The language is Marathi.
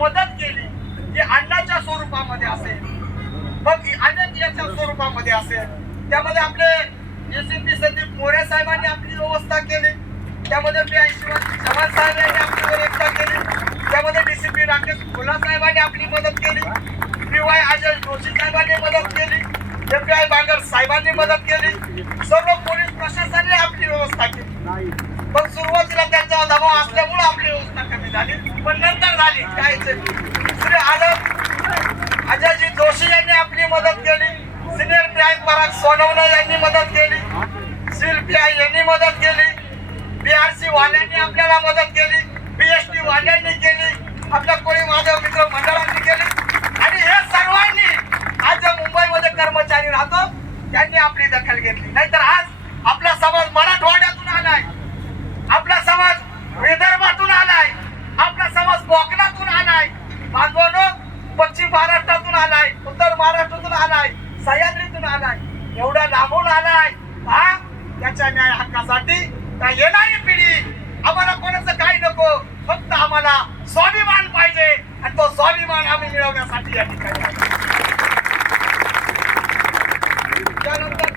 मदत केली की अन्नाच्या स्वरूपामध्ये असेल, मग अनेक याच्या स्वरूपामध्ये असेल, त्यामध्ये आपले एसीपी संदीप मोरे साहेबांनी आपली व्यवस्था केली, त्यामध्ये शिवाजी चव्हाण साहेब यांनी आपली व्यवस्था केली, त्यामध्ये डीसीपी राकेश खोला साहेबांनी आपली मदत केली, पीवाय अजय जोशी साहेबांनी मदत केली, एफआय बांगर साहेबांनी मदत केली, सर्व पोलीस प्रशासनाने आपली व्यवस्था केली. पण सुरुवातीला त्यांचा दबाव असल्यामुळे आपली व्यवस्था कमी झाली, पण नंतर झाली काय श्री अजयजी जोशी यांनी आपली मदत केली, सिनियर पीआय पराग सोनवणे यांनी मदत केली, सीएलपीआय यांनी मदत केली, बीआरसी वाल्यांनी आपल्याला मदत केली, बीएसटी वाल्यांनी केली, आपल्या कोळी माधव मित्र मंडळांनी केली, आणि हे सर्वांनी आज ज्या मुंबईमध्ये कर्मचारी राहतो त्यांनी आपली दखल घेतली. नाहीतर आज आपला समाज मराठवाड्यातून आलाय, आपला समाज विदर्भातून आलाय, आपला समाज कोकणातून आलाय, बांधवांनो पश्चिम महाराष्ट्रातून आलाय, उत्तर महाराष्ट्रातून आलाय, सह्याद्रीतून आलाय, एवढ्या लांबून आलाय हा त्याच्या न्याय हक्कासाठी. काय येणारी पिढी आम्हाला कोणाचं काही नको, फक्त आम्हाला स्वाभिमान पाहिजे, आणि तो स्वाभिमान आम्ही मिळवण्यासाठी या ठिकाणी. त्यानंतर